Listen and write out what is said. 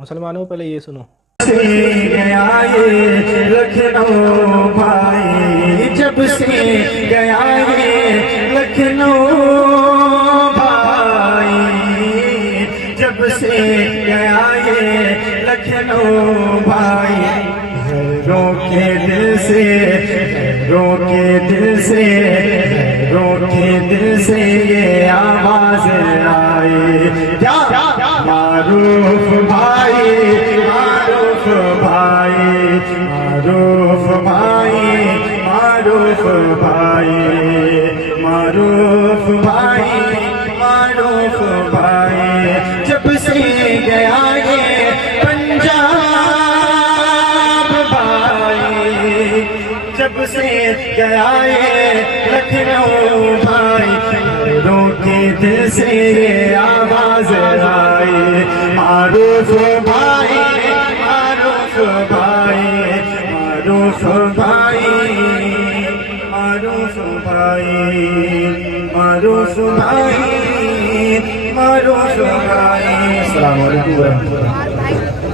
मुसलमानों पहले ये सुनो। से गया ये लखनऊ भाई, जब से गया ये लखनऊ भाई, जब से गया ये लखनऊ भाई, रोके दिल से, रोके दिल से, रोके दिल से ये आवाज आई, क्या मारूफ भाई, मारूफ भाई, मारूफ भाई, मारूफ भाई, मारूफ भाई, मारूफ भाई, जब से गया ये पंजाब भाई, जब से गया ये लखनऊ भाई, रोके दिल से ये आवाज आई, मारूफ भाई, मारूफ भाई, मारूफ भाई, मारूफ भाई, मारूफ भाई, मारूफ भाई। अस्सलाम वालेकुम।